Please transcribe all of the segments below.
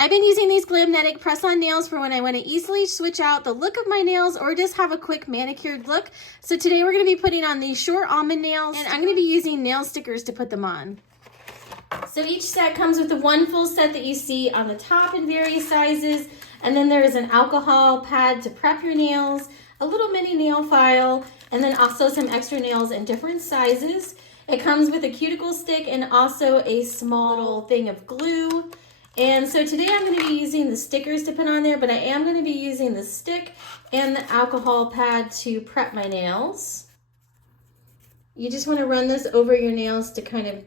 I've been using these Glamnetic press-on nails for when I want to easily switch out the look of my nails or just have a quick manicured look. So today we're going to be putting on these short almond nails, and I'm going to be using nail stickers to put them on. So each set comes with the one full set that you see on the top in various sizes, and then there is an alcohol pad to prep your nails, a little mini nail file, and then also some extra nails in different sizes. It comes with a cuticle stick and also a small thing of glue. And so today I'm going to be using the stickers to put on there, but I am going to be using the stick and the alcohol pad to prep my nails. You just want to run this over your nails to kind of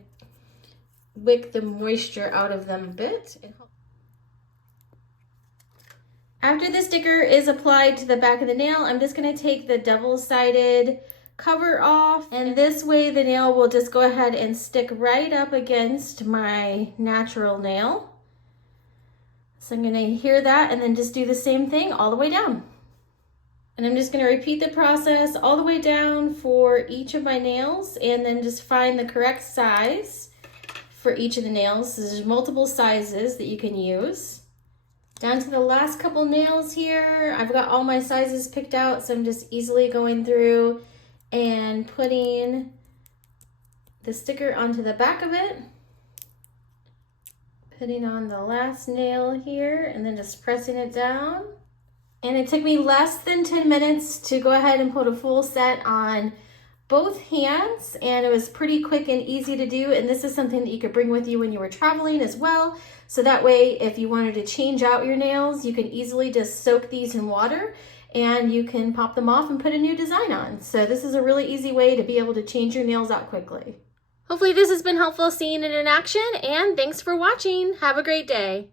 wick the moisture out of them a bit. After the sticker is applied to the back of the nail, I'm just going to take the double-sided cover off, and this way the nail will just go ahead and stick right up against my natural nail. So I'm going to adhere that and then just do the same thing all the way down. And I'm just going to repeat the process all the way down for each of my nails, and then just find the correct size for each of the nails. So there's multiple sizes that you can use. Down to the last couple nails here, I've got all my sizes picked out, so I'm just easily going through and putting the sticker onto the back of it. Putting on the last nail here and then just pressing it down. And it took me less than 10 minutes to go ahead and put a full set on both hands, and it was pretty quick and easy to do. And this is something that you could bring with you when you were traveling as well. So that way, if you wanted to change out your nails, you can easily just soak these in water and you can pop them off and put a new design on. So this is a really easy way to be able to change your nails out quickly. Hopefully this has been helpful seeing it in action, and thanks for watching. Have a great day.